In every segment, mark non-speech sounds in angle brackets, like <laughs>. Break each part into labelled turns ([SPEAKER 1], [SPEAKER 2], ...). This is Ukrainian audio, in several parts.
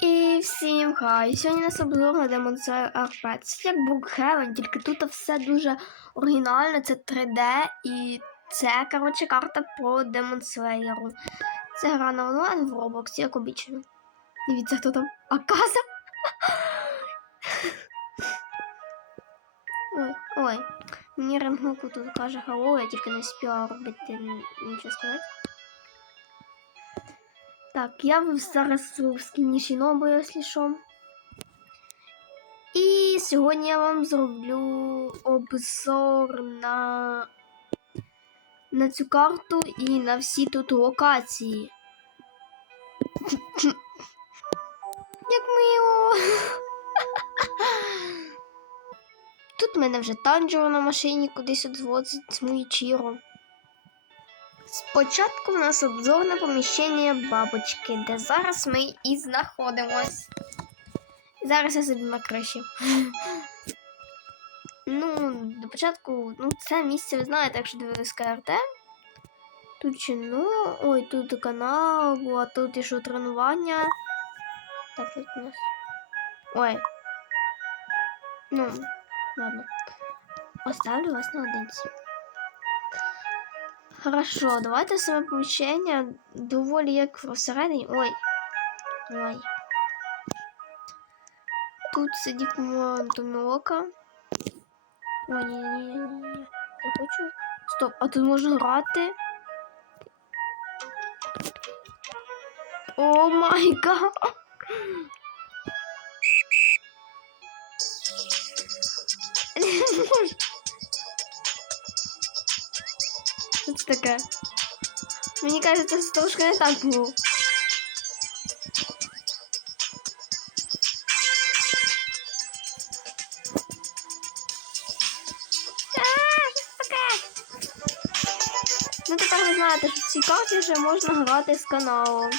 [SPEAKER 1] І всім хай! Сьогодні нас обзор на Demon Slayer RP. Це як Brookhaven, тільки тут все дуже оригінально, це 3D і це, коротше, карта про Demon Slayer. Це гра на онлайн в Roblox, як обічно. Дивіться, хто там. Аказа! Ой, ой. Мені Ремгуку тут каже hello, я тільки не спіла робити нічого сказати. Так, я зараз в скіні Шінобу, що. І сьогодні я вам зроблю обзор на, на цю карту і на всі тут локації. <laughs> Як мило. <laughs> Тут мене вже танджеро на машині кудись відвозить Муїчіро. Спочатку в нас обзор на поміщення бабочки, де зараз ми і знаходимось. Зараз я собі на криші. <laughs> Ну, до початку, ну, це місце ви знаєте, якщо дивились КРТ. Тут чи ну, ой, тут канал, а тут і що тренування. Так, тут у нас? Ой. Ну, ладно. Оставлю вас наодинці. Хорошо, давайте саме поміщення доволі як всередині. Ой. Ой. Тут сидить Монтомілока. Ой, ні, ні, ні, ні, ні. Я хочу. Стоп, а тут можна грати. О май гад! Не можу. <laughs> Що це таке? Мені кажеться, це трошки не так було. Ну тепер ви знаєте, що в цій карті вже можна грати з каналом.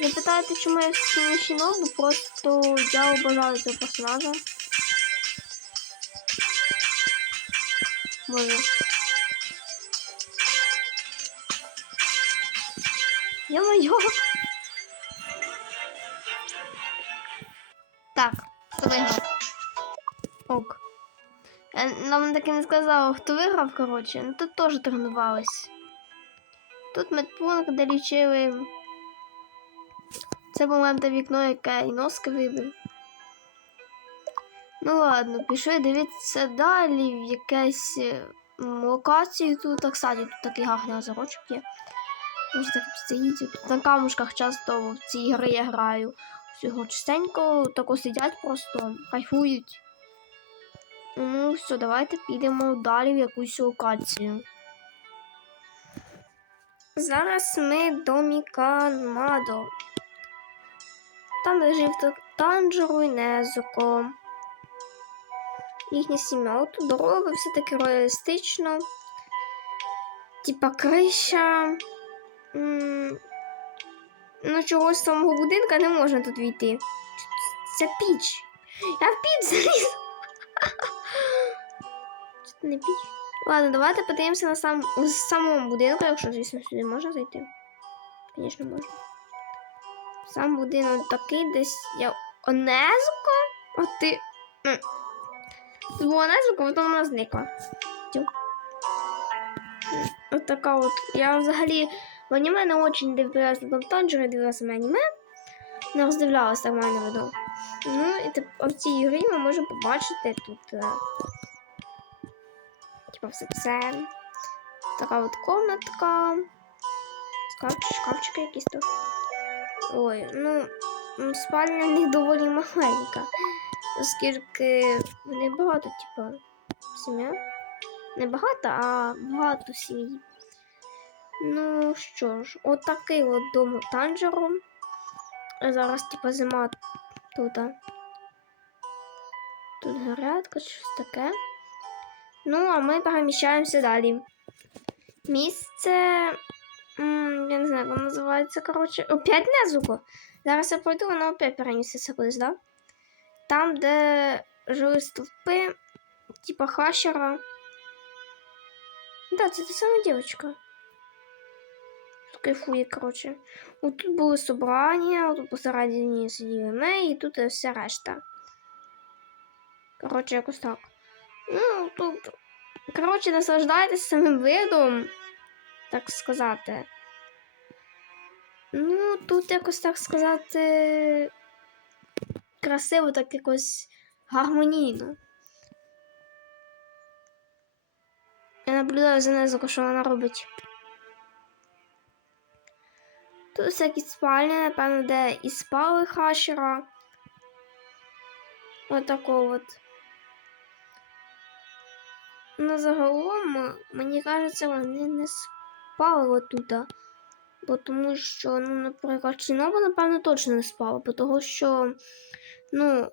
[SPEAKER 1] Не питаєте, чому я в скіні Шінобу, просто я обожаю цього персонажа. Боже. Ё-моё! Так, хто? Ок. Я нам таки не сказала, хто виграв, коротше. Ну тут теж тренувались. Тут медпункт, де. Це, по-моєму, те вікно, яке і носки вибив. Ну ладно, пішли дивитися далі в якесь е, локацію тут. А, кстати, тут такий гарний озерочок є. Ось так стоїть. Тут на камушках часто в ці ігри я граю. Всього частенько тако сидять просто, кайфують. Ну, все, давайте підемо далі в якусь локацію. Зараз ми до Міканмадо. Там де жив так Танджеру і Незуко. Їхня сім'я. От дорога все таки реалістично. Типа криша. Ну, чогось з самого будинка не можна тут війти. Це піч. Я в піч заліз. Це <laughs> не піч. Ладно, давайте подивимося на сам у самому будинку, якщо, звісно, сюди можна зайти. Звісно, можна. Сам будинок такий десь я. Онезуко? От ти. Це була Онезуко, потім вона зникла. От така от. Я взагалі в аніме не очень дивилася на Танджери, дивилася на аніме. Не роздивлялася нормально виду. Ну, і тип, в цій грі ми можемо побачити тут. Е, типа все це. Така от комнатка. Шкафчик, шкафчики якісь тут. Ой, ну, спальня в них доволі маленька, оскільки вони багато, типу, сім'я. Не багато, а багато сім'ї. Ну що ж, отакий от дом танджеру. Зараз, типу, зима тут. Тут грядка, щось таке. Ну, а ми переміщаємося далі. Місце. М, я не знаю, як воно називається. Коротше, опять Незуко. Зараз я пройду, воно опять перенесеться кудись, да? Там, де жили стовпи, типа хащера. Да, це та сама дівчинка. Кайфує, коротше. От тут були собрання, тут посередині сиділи ми, і тут вся решта. Коротше, якось так. Ну, тут. Коротше, наслаждайтесь самим видом, так сказати. Ну, тут якось так сказати. Красиво, так якось гармонійно. Я наблюдаю за нею, що вона робить. Тут всякі спальні, напевно, де і спали хашера. Отако от. Ну, загалом, мені кажеться, вони не спали отут. Бо тому що, ну, наприклад, Чинова, напевно, точно не спала, бо того що, ну,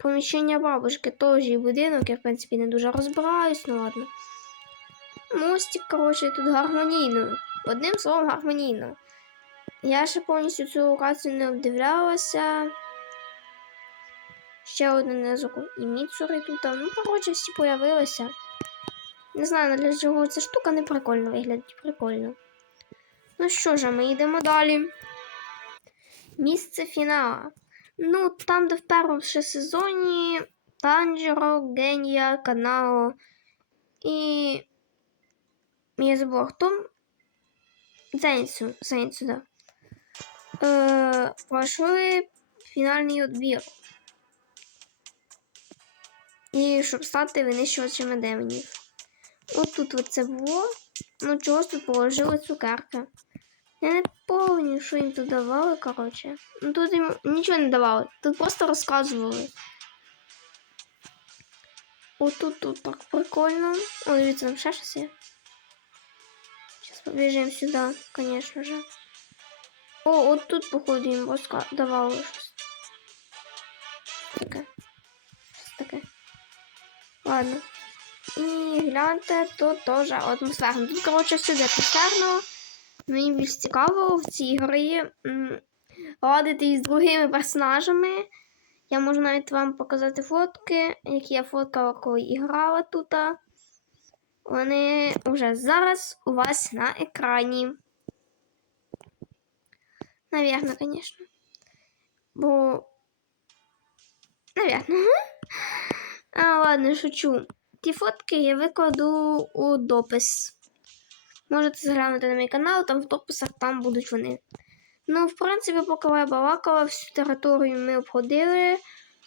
[SPEAKER 1] поміщення бабушки теж і будинок, я, в принципі, не дуже розбираюсь, ну ладно. Мостик, коротше, тут гармонійно. Одним словом, гармонійно. Я ще повністю цю локацію не обдивлялася. Ще одне незоку і Міцури тут. Ну, коротше, всі появилися. Не знаю, для чого ця штука не прикольно виглядить. Прикольно. Ну що ж, ми йдемо далі. Місце фінала. Ну, там, де в першому сезоні Танжеро, Генія, Канао і. Хто. Зенсу, Зенсу, да. Е, пройшли фінальний відбір. І щоб стати винищувачами демонів. От тут це було. Ну, чогось тут положили цукерки. Я не пам'ятаю, що їм тут давали, коротше. Ну тут їм нічого не давали. Тут просто розказували. Отут тут так прикольно. О, дивіться, там ще щось є. Сейчас побежим сюда, конечно же. О, вот тут, походу, им воска давало щось. Таке. Щось таке. Ладно. І гляньте, тут теж атмосферно. Тут, коротше, всюди атмосферно. Мені більш цікаво в цій грі ладити із другими персонажами. Я можу навіть вам показати фотки, які я фоткала, коли грала тут. Вони вже зараз у вас на екрані. Наверно, конечно. Бо. Наверно. <laughs> А, ладно, шучу. Ті фотки я викладу у допис. Можете заглянути на мій канал, там в дописах там будуть вони. Ну, в принципі, поки я балакала, всю територію ми обходили,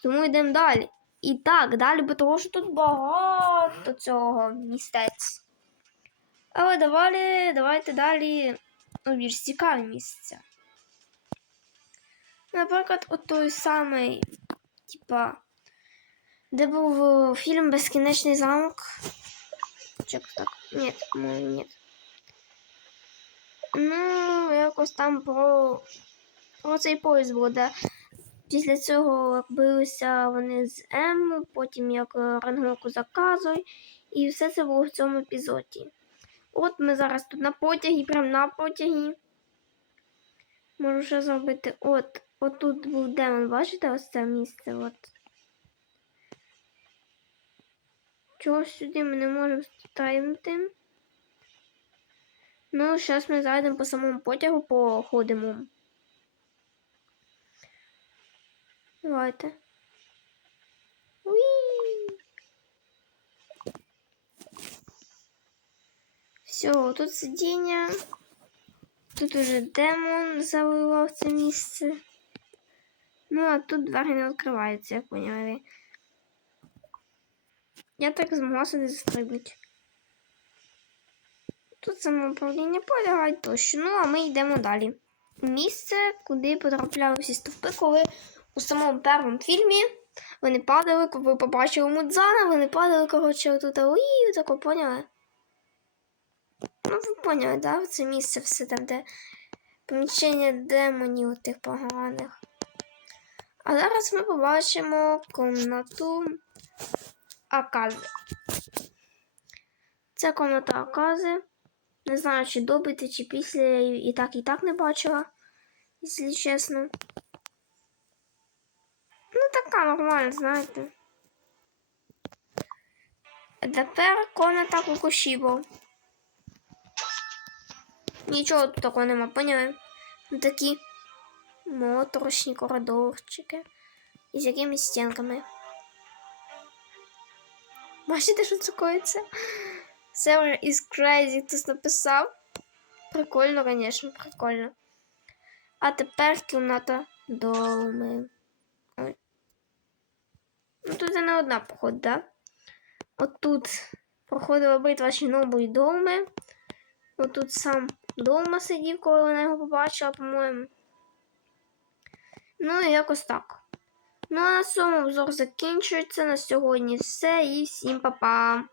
[SPEAKER 1] тому йдемо далі. І так, далі, бо того, що тут багато цього містець. Але давай, давайте далі у більш цікаві місця. Наприклад, от той самий, типа, де був фільм Безкінечний замок. Чек так. Ні, ну, ні. Ну, якось там про, про цей поїзд буде. Після цього билися вони з М, потім як рангоку заказуй, і все це було в цьому епізоді. От ми зараз тут на потягі, прямо на потягі. Можу ще зробити. От, от тут був демон, бачите, ось це місце. От. Чого сюди ми не можемо стрибнути? Ну, зараз ми зайдемо по самому потягу, походимо. Давайте. Уі! Все, тут сидіння. Тут уже демон завоював це місце. Ну, а тут двері не відкриваються, як поняли. Я так змогла сюди застрибнути. Тут самоуправління полягає тощо. Ну, а ми йдемо далі. Місце, куди потрапляли всі стовпи, коли у самому першому фільмі вони падали, коли побачили Мудзана, вони падали, коротше, отут, уї, тако поняли. Ну, ви поняли, да? Це місце все там, де поміщення демонів тих поганих. А зараз ми побачимо комнату Акази. Це комната Акази. Не знаю, чи добити, чи після і так, і так не бачила, якщо чесно. Ну, така нормальна, знаєте. Тепер комната Кукушібо. Нічого тут такого нема, поняли? Ну, Такі моторошні коридорчики. І з якимись стінками. Бачите, що це? Server is crazy, хтось написав. Прикольно, звісно, прикольно. А тепер кімната доми. Ой. Ну тут не одна походу, да? Отут проходила битва Шинобу і доми. Отут сам дома сидів, коли вона його побачила, по-моєму. Ну і якось так. Ну а на цьому обзор закінчується. На сьогодні все і всім па-па.